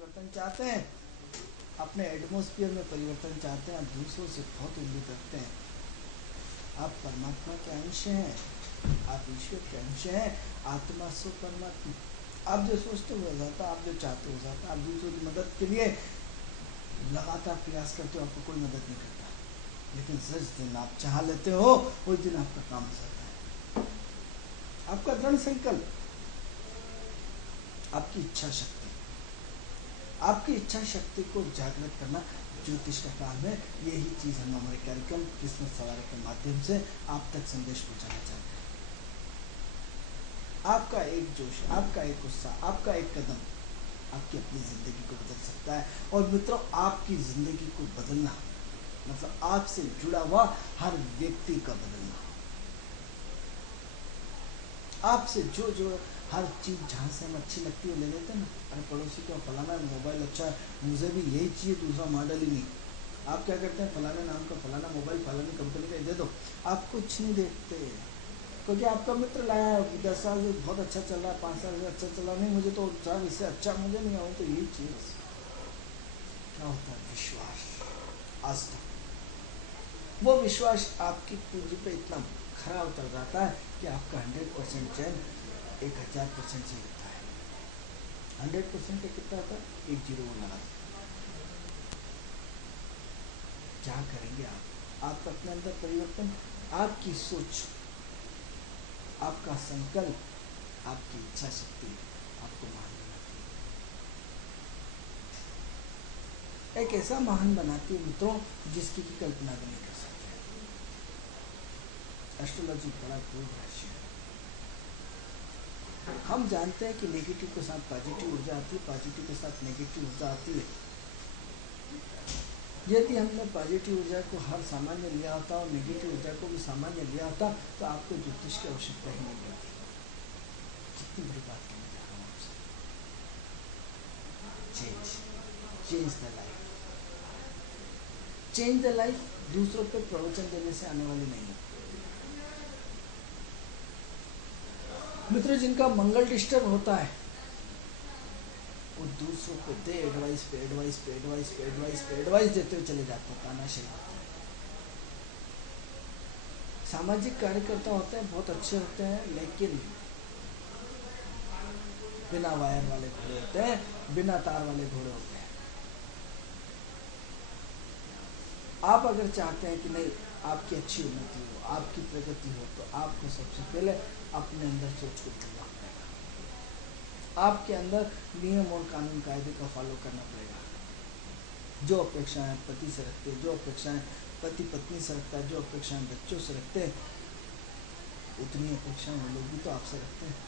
परिवर्तन चाहते हैं, अपने एटमॉस्फेयर में परिवर्तन चाहते हैं, आप दूसरों से बहुत उम्मीद रखते हैं। आप परमात्मा के अंश हैं, आप ईश्वर के अंश हैं, आत्मा सो परमात्मा। आप जो सोचते हो जाता, आप जो चाहते हो जाता। आप दूसरों की मदद के लिए लगातार प्रयास करते हो, आपको कोई मदद नहीं करता, लेकिन जिस दिन आप चाह लेते हो उस दिन आपका काम हो जाता है। आपका दृढ़ संकल्प, आपकी इच्छा शक्ति, आपकी इच्छा शक्ति को जागृत करना ज्योतिष का काम है। यही चीज हम हमारे कार्यक्रम किस्मत सवारी के माध्यम से आप तक संदेश पहुंचाना चाहते हैं। आपका एक जोश, आपका एक उत्साह, आपका एक कदम आपकी अपनी जिंदगी को बदल सकता है। और मित्रों, आपकी जिंदगी को बदलना मतलब आपसे जुड़ा हुआ हर व्यक्ति का बदलना। आपसे जो जो हर चीज जहाँ से हम अच्छी लगती है ले लेते हैं ना। अरे पड़ोसी को फलाना मोबाइल अच्छा है, मुझे भी यही चाहिए, दूसरा मॉडल ही नहीं। आप क्या करते हैं, फलाने नाम का फलाना मोबाइल फलानी कंपनी का दे दो। आप कुछ नहीं देखते, क्योंकि आपका मित्र लाया 10 साल से बहुत अच्छा चल रहा है, 5 साल से अच्छा चल रहा नहीं, मुझे तो साहब इससे अच्छा मुझे नहीं आऊँ, तो यही चीज क्या होता है, विश्वास, आस्था। वो विश्वास आपकी पूंजी पे इतना खरा उतर जाता है कि आपका 100% चैन 1000% से होता है। 100% का कितना होता है, 1 जीरो लगा। क्या करेंगे आप अपने अंदर परिवर्तन, आपकी सोच, आपका संकल्प, आपकी इच्छा शक्ति आपको महान बनाती है। एक ऐसा महान बनाती है मित्रों जिसकी की कल्पना भी नहीं कर सकते। एस्ट्रोलॉजी बड़ा गूढ़ रहस्य है। हम जानते हैं कि नेगेटिव के साथ पॉजिटिव ऊर्जा आती है, पॉजिटिव के साथ नेगेटिव ऊर्जा आती है। यदि हमने पॉजिटिव ऊर्जा को हर सामान्य लिया होता और नेगेटिव ऊर्जा को भी सामान्य लिया होता तो आपको ज्योतिष की आवश्यकता ही नहीं पड़ती। कितनी बड़ी बात करने जा रहा हूँ आपसे। Change the life. Change the life दूसरों पे प्रवचन देने से आने वाली नहीं है मित्रों। जिनका मंगल डिस्टर्ब होता है वो दूसरों को दे एडवाइस पे एडवाइस पे एडवाइस पे एडवाइस पे एडवाइस देते हुए चले जाते हैं, तानाशाही होता है। सामाजिक कार्यकर्ता होते हैं, बहुत अच्छे होते हैं, लेकिन बिना वायर वाले घोड़े होते हैं, बिना तार वाले घोड़े होते हैं। आप अगर चाहते हैं कि नहीं आपकी अच्छी उन्नति हो, आपकी प्रगति हो, तो आपको सबसे पहले अपने अंदर सोच को बदलना पड़ेगा। आपके अंदर नियम और कानून कायदे का फॉलो करना पड़ेगा। जो अपेक्षाएं पति से रखते हैं, जो अपेक्षाएं पति पत्नी से रखता है, जो अपेक्षाएं बच्चों से रखते हैं, उतनी अपेक्षाएं वो लोग भी तो आपसे रखते हैं।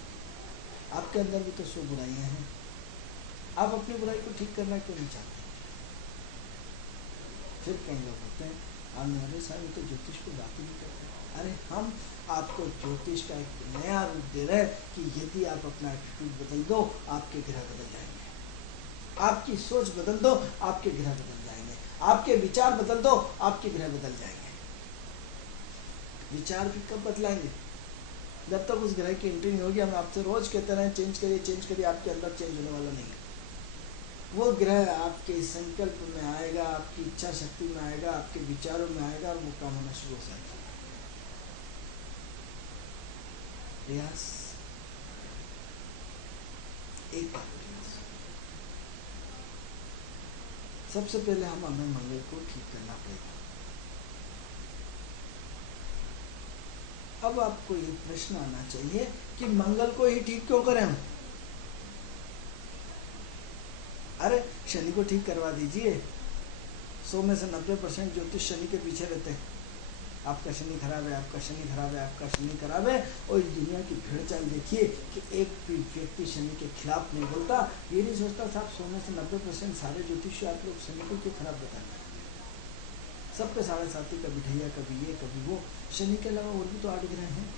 आपके अंदर भी तो 100 बुराइयां हैं। आप अपनी बुराई को ठीक करना क्यों नहीं चाहते? फिर कई लोग होते हैं आने साहब तो ज्योतिष को बात ही नहीं करते। अरे हम आपको ज्योतिष का एक नया रूप दे रहे हैं कि यदि आप अपना एटीट्यूड बदल दो आपके ग्रह बदल जाएंगे, आपकी सोच बदल दो आपके ग्रह बदल जाएंगे, आपके विचार बदल दो आपके ग्रह बदल जाएंगे। विचार भी कब बदलाएंगे? जब तक उस ग्रह की एंट्री नहीं होगी। हम आपसे रोज कहते रहे चेंज करिए, आपके अंदर चेंज होने वाला नहीं है। वो ग्रह आपके संकल्प में आएगा, आपकी इच्छा शक्ति में आएगा, आपके विचारों में आएगा और वो काम होना शुरू हो जाएगा। प्रयास, एक बार प्रयास। सबसे पहले हमें मंगल को ठीक करना पड़ेगा। अब आपको ये प्रश्न आना चाहिए कि मंगल को ही ठीक क्यों करें हम? अरे शनि को ठीक करवा दीजिए। 100 में से 90% ज्योतिष शनि के पीछे रहते हैं। आपका शनि खराब है, आपका शनि खराब है, आपका शनि खराब है। और इस दुनिया की भीड़ चाल देखिए कि एक भी व्यक्ति शनि के खिलाफ नहीं बोलता। ये नहीं सोचता साहब 100 में से 90% सारे ज्योतिषी आप लोग शनि को क्यों खराब बताते हैं? सब पे 7.5 कभी ढैया, कभी ये कभी वो। शनि के अलावा और भी तो 8 ग्रह हैं।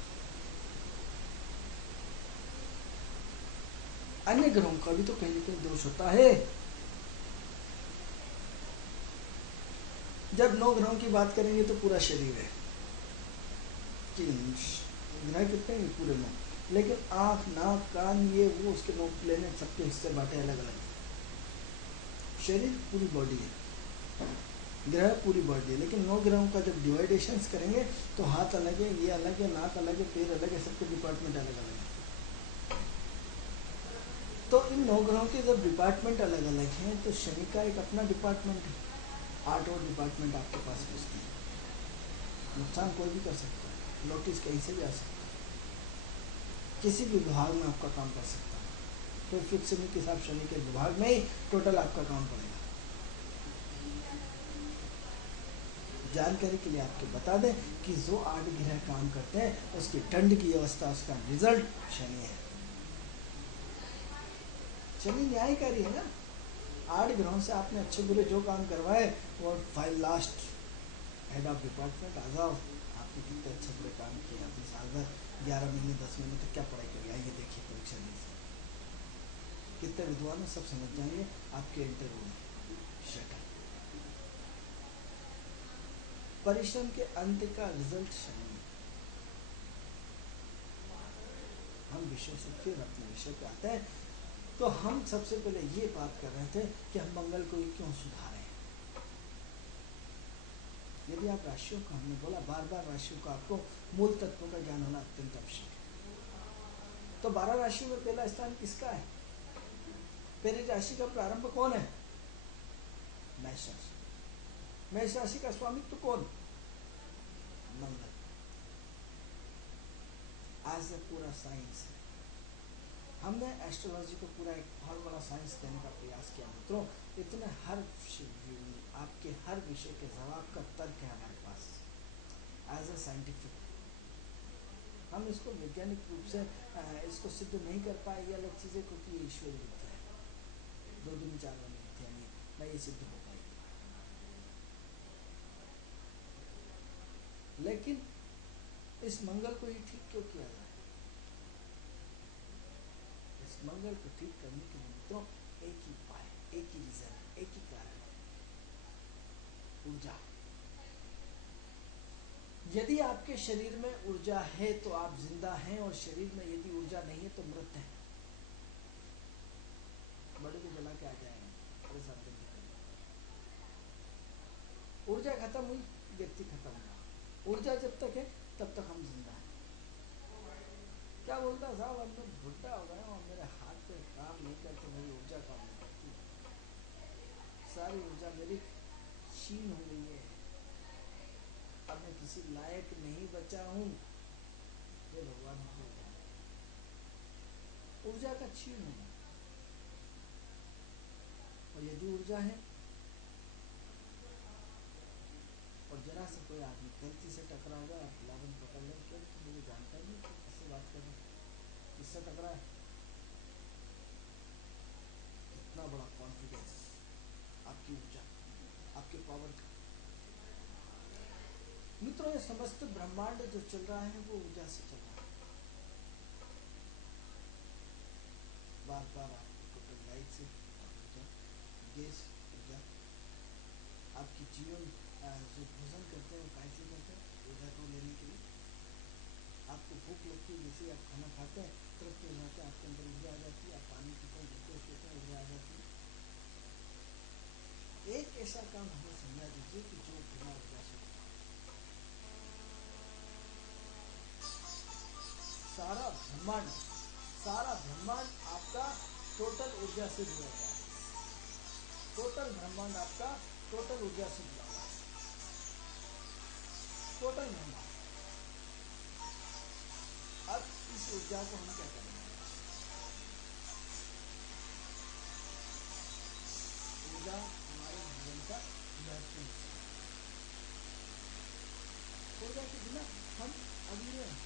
अन्य ग्रहों का भी तो कहीं ना कहीं दोष होता है। जब 9 ग्रहों की बात करेंगे तो पूरा शरीर है, ग्रह कितने हैं? पूरे 9। लेकिन आँख, नाक, कान, ये वो उसके 9 प्लेनेट सबके हिस्से बांटे अलग अलग। शरीर पूरी बॉडी है, ग्रह पूरी बॉडी है, लेकिन 9 ग्रहों का जब डिवाइडेशंस करेंगे तो हाथ अलग है, ये अलग है, नाक अलग है, पैर अलग है, सबके डिपार्टमेंट अलग अलग है। तो इन 9 ग्रहों के जब डिपार्टमेंट अलग अलग हैं तो शनि का एक अपना डिपार्टमेंट है, 8 और डिपार्टमेंट आपके पास बचते हैं। नुकसान कोई भी कर सकता है, नोटिस कहीं से भी आ सकता है, किसी भी विभाग में आपका काम कर सकता है, कोई फिक्स नहीं कि साहब शनि के विभाग में ही टोटल आपका काम पड़ेगा। जानकारी के लिए आपको बता दें कि जो 8 ग्रह काम करते हैं उसकी दंड की अवस्था, उसका रिजल्ट शनि है। शनि न्यायकारी है ना, 8 ग्रहों से आपने अच्छे बुरे जो काम करवाए वो file last head of department आ जाओ, आपने कितने अच्छे बुरे काम किए, आपने साल भर 11 महीने 10 महीने तक क्या पढ़ाई करी, आइए देखिए परीक्षा दी से कितने विद्वान हैं, सब समझ जाएंगे आपके इंटरव्यू में। Shut up. परिश्रम के अंत का रिजल्ट शनि। हम विषय से फिर अपने विषय पे आते हैं। तो हम सबसे पहले ये बात कर रहे थे कि हम मंगल को क्यों सुधारें। यदि आप राशियों का, हमने बोला बार बार राशियों का आपको मूल तत्वों का ज्ञान होना अत्यंत आवश्यक है। तो 12 राशियों में पहला स्थान किसका है? पहली राशि का प्रारंभ कौन है? मेष राशि। मेष राशि का स्वामित्व कौन? मंगल। आज तक पूरा साइंस है, हमने एस्ट्रोलॉजी को पूरा एक बहुत बड़ा साइंस देने का प्रयास किया मित्रों। इतने आपके हर विषय के जवाब का तर्क है हमारे पास एज ए साइंटिफिक। हम इसको वैज्ञानिक रूप से इसको सिद्ध नहीं कर पाए, ये अलग चीज़ है, क्योंकि ये ईश्वरी विद्या है, 2 दूनी 4 वाली विद्या नहीं, ना ये सिद्ध हो पाएगी। लेकिन इस मंगल को ही ठीक क्यों किया जाए? इस मंगल को ठीक करने के लिए मित्रों एक ही उपाय, एक ही रीजन, एक ही कारण, ऊर्जा। यदि आपके शरीर में ऊर्जा है तो आप जिंदा हैं, और शरीर में यदि ऊर्जा नहीं है तो मृत है। बड़े को जला के आ जाएंगे, बड़े साथ दिन ऊर्जा खत्म हुई, व्यक्ति खत्म हुआ। ऊर्जा जब तक है तब तक हम जिंदा हैं। क्या बोलता साहब, अब मैं बुढ़ा हो गया और मेरे हाथ पे काम नहीं करते, मेरी ऊर्जा काम नहीं करती, सारी ऊर्जा मेरी क्षीण हो गई है, अब मैं किसी लायक नहीं बचा हूँ। ये भगवान को ऊर्जा का क्षीण होना। और यदि ऊर्जा है और जरा से कोई आदमी गलती से टकरा गया, आप लावन पकड़ लें, क्यों तो मुझे जानता ही नहीं किससे बात कर रहे हैं, किससे टकरा है। इतना बड़ा कॉन्फिडेंस आपकी ऊर्जा, आपके पावर का। मित्रों, ये समस्त ब्रह्मांड जो चल रहा है वो ऊर्जा से चल रहा है। बार बार आपको टोटल लाइट से ऊर्जा, गैस ऊर्जा, आपकी जीवन जो भोजन करते हैं कैसे करते हैं, ऊर्जा को लेने के लिए। आपको भूख लगती है, जैसे आप खाना खाते हैं तुरंत हो जाते हैं, आपके अंदर ऊर्जा आ जाती है। आप पानी पीते हैं, ग्लूकोज पीते हैं, ऊर्जा आ जाती है। एक ऐसा काम हमें समझा दीजिए कि जो बिना ऊर्जा से सारा ब्रह्मांड आपका टोटल ऊर्जा से जुड़ा हुआ है। टोटल ब्रह्मांड आपका टोटल ऊर्जा से जुड़ा हुआ है, टोटल ब्रह्मांड। अब इस ऊर्जा को हम क्या करेंगे? ऊर्जा हमारे जीवन का महत्वपूर्ण हिस्सा है। ऊर्जा के बिना हम अधूरे हैं।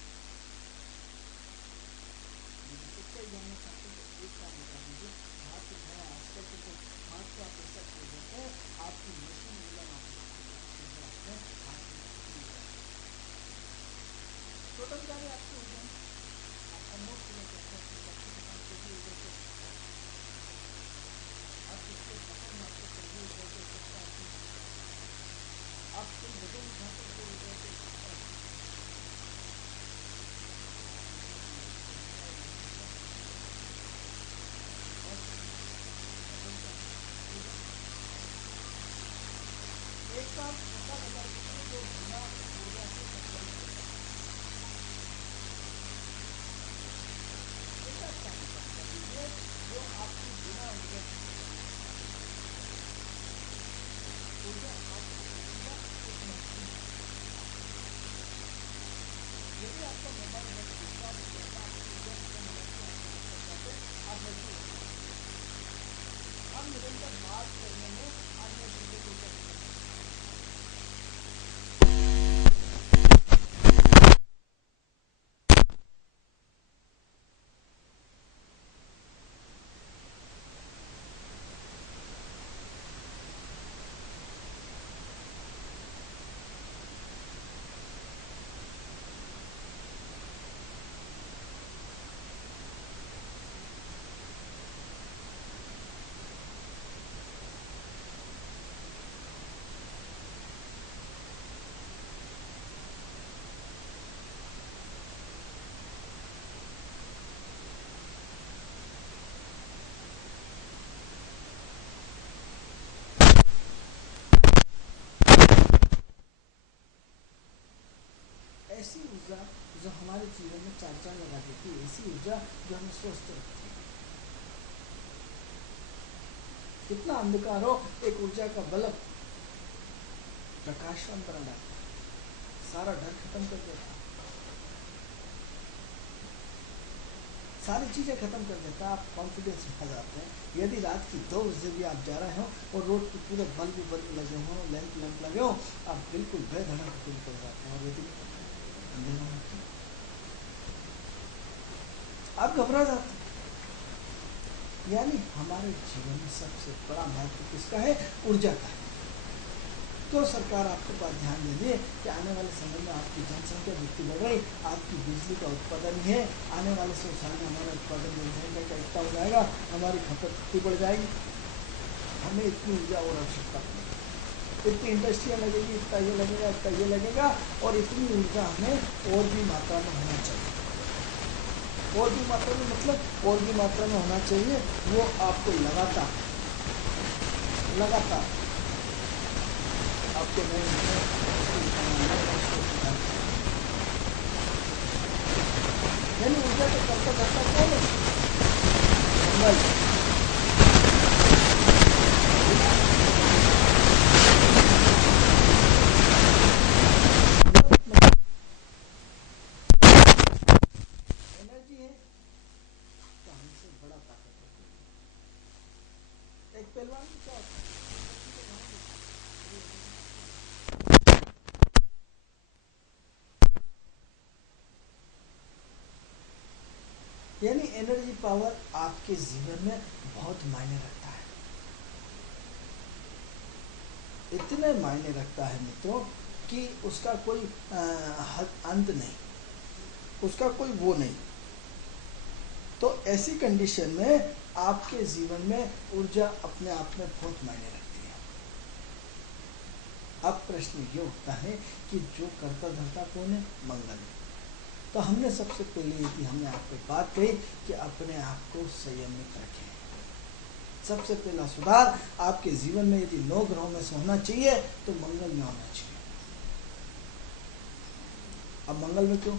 सच्चाई जानना चाहते हैं तो एक काम बता दीजिए, हाथ उठाया, आजकल तो जब हाथ को आप ऐसा छोड़ देते हैं, आपकी मशीन ऊर्जा आपके हाथ में टोटल क्या है आपकी ऊर्जा, आपका मोस्ट काम छोटा बता दीजिए जो बिना ऊर्जा से संचालित होता है। ऐसा काम कर दीजिए जो आपकी बिना ऊर्जा से संचालित होता है। ऊर्जा आपकी ऊर्जा एक मशीन है। यदि आपका मोबाइल हेल्थ डिस्चार्ज हो जाता है, आपकी ऊर्जा खत्म हो जाती है, आप नहीं कर पाते, आप वैसे हो जाते हैं। हम निरंतर बात करने में अन्य चीजों की ऊर्जा खत्म कर देते हैं। ऐसी ऊर्जा जो हमारे जीवन में चार चांद लगा देती है, ऐसी ऊर्जा जो हमें स्वस्थ रखती है। कितना अंधकार हो, एक ऊर्जा का बल्ब प्रकाशवान बना डालता है, सारा डर खत्म कर देता है, सारी चीजें खत्म कर देता है। आप कॉन्फिडेंस में आ जाते हैं। यदि रात की 2 बजे भी आप जा रहे हो और रोड पे पूरे बल्ब लगे हो, लैंप लगे हो, आप बिल्कुल बेधड़क फील कर जाते हैं। और यदि अंधेरा होता है आप घबरा जाते हैं। यानी हमारे जीवन में सबसे बड़ा महत्व किसका है? ऊर्जा का है। तो सरकार आपके पास ध्यान दे दे कि आने वाले समय में आपकी जनसंख्या वृद्धि बढ़ रही, आपकी बिजली का उत्पादन है, आने वाले 100 साल में हमारा उत्पादन जनसंख्या का इतना हो जाएगा, हमारी खपत इतनी बढ़ जाएगी, हमें इतनी ऊर्जा और आवश्यकता पड़ेगी, इतनी इंडस्ट्रियाँ लगेगी, इतना ये लगेगा, इतना ये लगेगा, और इतनी ऊर्जा हमें और भी मात्रा में होना चाहिए। और भी मात्रा में मतलब और भी मात्रा में होना चाहिए। वो आपको लगातार आपको यानी ऊर्जा को करता करता कौन है? मंगल। एनर्जी है तो हमसे बड़ा ताकतवर कोई नहीं। एक पहलवान की क्या होता है? यानी एनर्जी पावर आपके जीवन में बहुत मायने रखता है। इतने मायने रखता है मित्रों कि उसका कोई अंत नहीं, उसका कोई वो नहीं। तो ऐसी कंडीशन में आपके जीवन में ऊर्जा अपने आप में बहुत मायने रखती है। अब प्रश्न ये उठता है कि जो करता धरता कौन है? मंगल। तो हमने सबसे पहले यदि हमने आपको बात कही कि अपने आप को संयमित रखें। सबसे पहला सुधार आपके जीवन में यदि 9 ग्रहों में से होना चाहिए तो मंगल में होना चाहिए। अब मंगल में क्यों?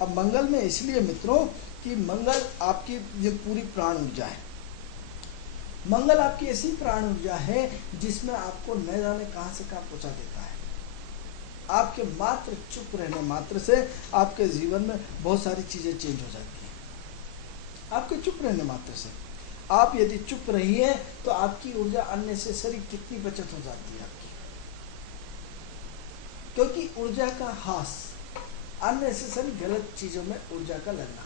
अब मंगल में इसलिए मित्रों कि मंगल आपकी ये पूरी प्राण ऊर्जा है। मंगल आपकी ऐसी प्राण ऊर्जा है जिसमें आपको न जाने कहां से कहां पहुंचा देता है। आपके मात्र चुप रहने मात्र से आपके जीवन में बहुत सारी चीजें चेंज हो जाती हैं। आपके चुप रहने मात्र से आप यदि चुप रहिए तो आपकी ऊर्जा अननेसेसरी कितनी बचत हो जाती है आपकी। क्योंकि ऊर्जा का हास, अननेसेसरी गलत चीजों में ऊर्जा का लगना।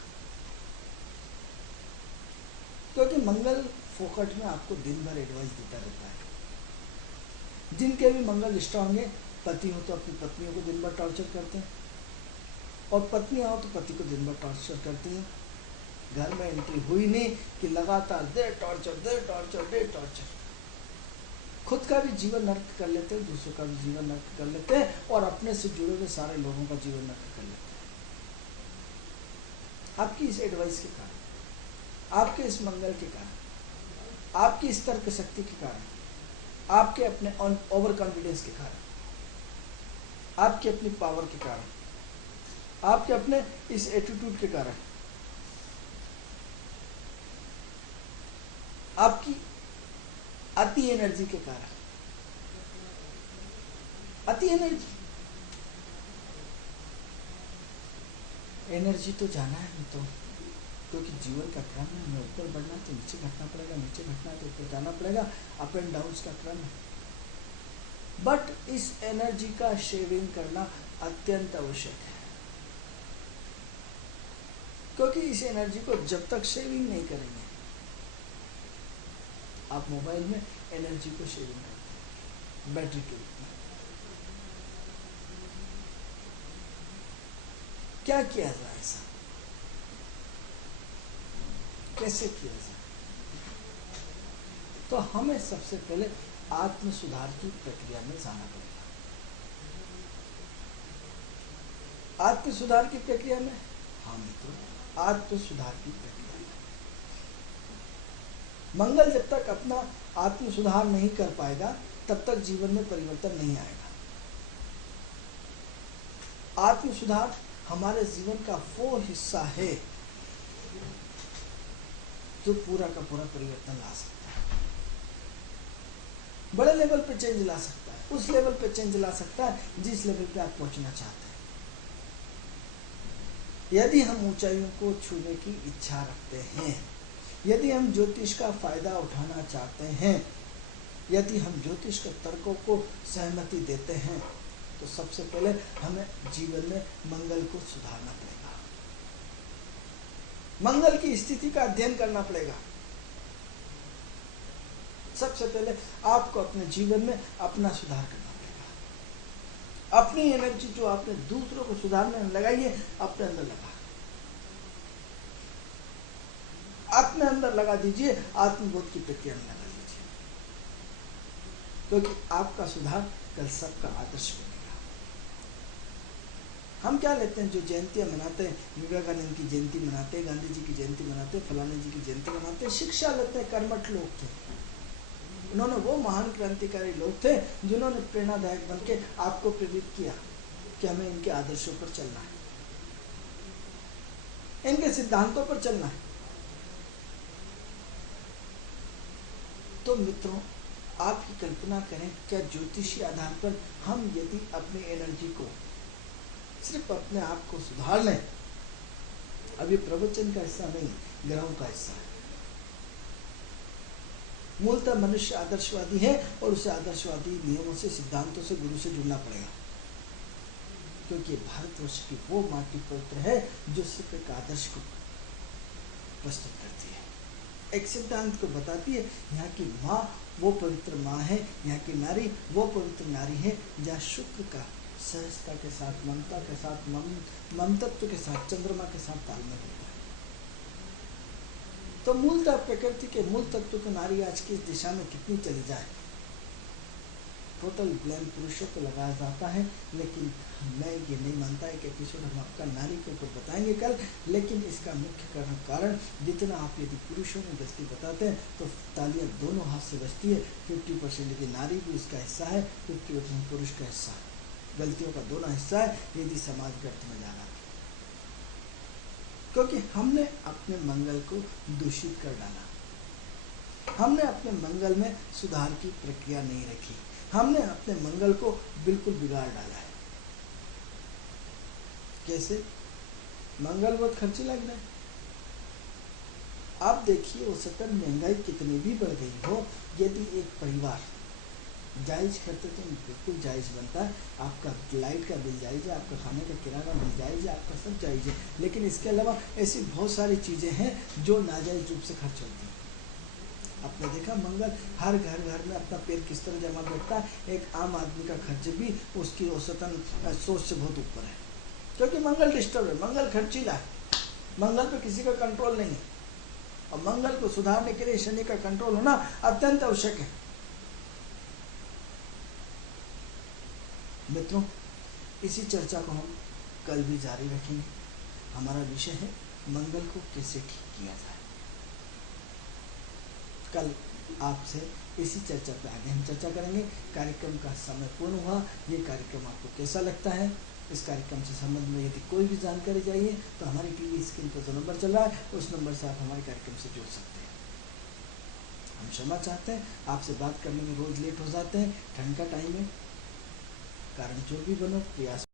क्योंकि मंगल फोकट में आपको दिन भर एडवाइस देता रहता है। जिनके भी मंगल स्ट्रांग है, पति हो तो अपनी पत्नियों को दिन भर टॉर्चर करते हैं, और पत्नियां हो तो पति को दिन भर टॉर्चर करती हैं। घर में एंट्री हुई नहीं कि लगातार दे टॉर्चर। खुद का भी जीवन नर्क कर लेते हैं, दूसरों का भी जीवन नर्क कर लेते हैं, और अपने से जुड़े हुए सारे लोगों का जीवन नर्क कर लेते हैं। आपकी इस एडवाइस के कारण, आपके इस मंगल के कारण, आपकी इस तर्क शक्ति के कारण। आपके अपने ओवर कॉन्फिडेंस के कारण, आपके अपनी पावर के कारण, आपके अपने इस एटीट्यूड के कारण, आपकी अति एनर्जी के कारण। अति एनर्जी तो जाना है मित्रों, क्योंकि जीवन का क्रम है। हमें ऊपर बढ़ना तो नीचे घटना पड़ेगा, नीचे घटना तो ऊपर जाना पड़ेगा। अप एंड डाउन का क्रम है। बट इस एनर्जी का शेविंग करना अत्यंत आवश्यक है, क्योंकि इस एनर्जी को जब तक शेविंग नहीं करेंगे, आप मोबाइल में एनर्जी को शेविंग करते हैं बैटरी के रूप में। क्या किया जाए ऐसा, कैसे किया जाए? तो हमें सबसे पहले आत्म सुधार की प्रक्रिया में जाना पड़ेगा। आत्म सुधार की प्रक्रिया में, हाँ मित्रों, आत्म सुधार की प्रक्रिया में मंगल जब तक अपना आत्म सुधार नहीं कर पाएगा, तब तक जीवन में परिवर्तन नहीं आएगा। आत्म सुधार हमारे जीवन का वो हिस्सा है जो पूरा का पूरा परिवर्तन ला सकता है, बड़े लेवल पे चेंज ला सकता है, उस लेवल पे चेंज ला सकता है जिस लेवल पे आप पहुंचना चाहते हैं। यदि हम ऊंचाइयों को छूने की इच्छा रखते हैं, यदि हम ज्योतिष का फायदा उठाना चाहते हैं, यदि हम ज्योतिष के तर्कों को सहमति देते हैं, तो सबसे पहले हमें जीवन में मंगल को सुधारना पड़ेगा। मंगल की स्थिति का अध्ययन करना पड़ेगा। सबसे पहले आपको अपने जीवन में अपना सुधार करना पड़ेगा। अपनी एनर्जी जो आपने दूसरों को सुधारने में लगाई है, अपने अंदर लगा, अपने अंदर लगा दीजिए, आत्मबोध की प्रक्रिया में लगा दीजिए, क्योंकि आपका सुधार कल सबका आदर्श बनेगा। हम क्या लेते हैं, जो जयंतियां मनाते हैं, विवेकानंद की जयंती मनाते हैं, गांधी जी की जयंती मनाते हैं, फलाने जी की जयंती मनाते हैं, शिक्षा लेते हैं। कर्मठ लोग थे, उन्होंने, वो महान क्रांतिकारी लोग थे जिन्होंने प्रेरणादायक बन के आपको प्रेरित किया कि हमें इनके आदर्शों पर चलना है, इनके सिद्धांतों पर चलना है। तो मित्रों, आप ही कल्पना करें, क्या ज्योतिषी आधार पर हम यदि अपनी एनर्जी को, सिर्फ अपने आप को सुधार लें, अब ये प्रवचन का हिस्सा नहीं, ग्रहों का हिस्सा है। मूलतः मनुष्य आदर्शवादी है और उसे आदर्शवादी नियमों से, सिद्धांतों से, गुरु से जुड़ना पड़ेगा, क्योंकि भारतवर्ष की वो माटी पवित्र है जो सिर्फ एक आदर्श को प्रस्तुत करती है, एक सिद्धांत को बताती है। यहाँ की माँ वो पवित्र माँ है, यहाँ की नारी वो पवित्र नारी है, जहाँ शुक्र का सहजता के साथ, ममता के साथ, ममतत्व के साथ, चंद्रमा के साथ तालमेल होता है। तो मूलतः प्रकृति के मूल तत्व को नारी आज की इस दिशा में कितनी चली जाए, टोटल ब्लेम पुरुषों को लगाया जाता है। लेकिन मैं ये नहीं मानता, एक एपिसोड हम आपका नारी के ऊपर बताएंगे कल, लेकिन इसका मुख्य कारण जितना आप यदि पुरुषों में गलती बताते हैं तो तालियां दोनों हाथ से बजती है। 50% यदि नारी भी इसका हिस्सा है, 50% पुरुष का हिस्सा है, गलतियों का दोनों हिस्सा है, यदि समाज व्यर्थ में जा रहा है, क्योंकि हमने अपने मंगल को दूषित कर डाला, हमने अपने मंगल में सुधार की प्रक्रिया नहीं रखी, हमने अपने मंगल को बिल्कुल बिगाड़ डाला है। कैसे? मंगल बहुत खर्ची लग रहा है। आप देखिए, औसतन महंगाई कितनी भी बढ़ गई हो, यदि एक परिवार जायज करते तो बिल्कुल जायज बनता है। आपका लाइट का बिल जायज है, आपका खाने का किराना बिल जायज है, आपका सब जायज है, लेकिन इसके अलावा ऐसी बहुत सारी चीज़ें हैं जो नाजायज रूप से खर्च होती हैं। आपने देखा, मंगल हर घर में अपना पैर किस तरह जमा बैठता है। एक आम आदमी का खर्च भी उसकी औसतन सोच से बहुत ऊपर है, क्योंकि मंगल डिस्टर्ब है, मंगल खर्चीला है, मंगल पे किसी का कंट्रोल नहीं है, और मंगल को सुधारने के लिए शनि का कंट्रोल होना अत्यंत आवश्यक है। मित्रों, इसी चर्चा को हम कल भी जारी रखेंगे। हमारा विषय है मंगल को कैसे ठीक किया जाए। कल आपसे इसी चर्चा पे आगे हम चर्चा करेंगे। कार्यक्रम का समय पूर्ण हुआ। ये कार्यक्रम आपको कैसा लगता है? इस कार्यक्रम से संबंध में यदि कोई भी जानकारी चाहिए तो हमारी टीवी स्क्रीन पर जो नंबर चल रहा है उस नंबर से आप हमारे कार्यक्रम से जुड़ सकते हैं। हम क्षमा चाहते हैं, आपसे बात करने में रोज लेट हो जाते हैं, ठंड का टाइम है, कारण जो भी बनो प्रयास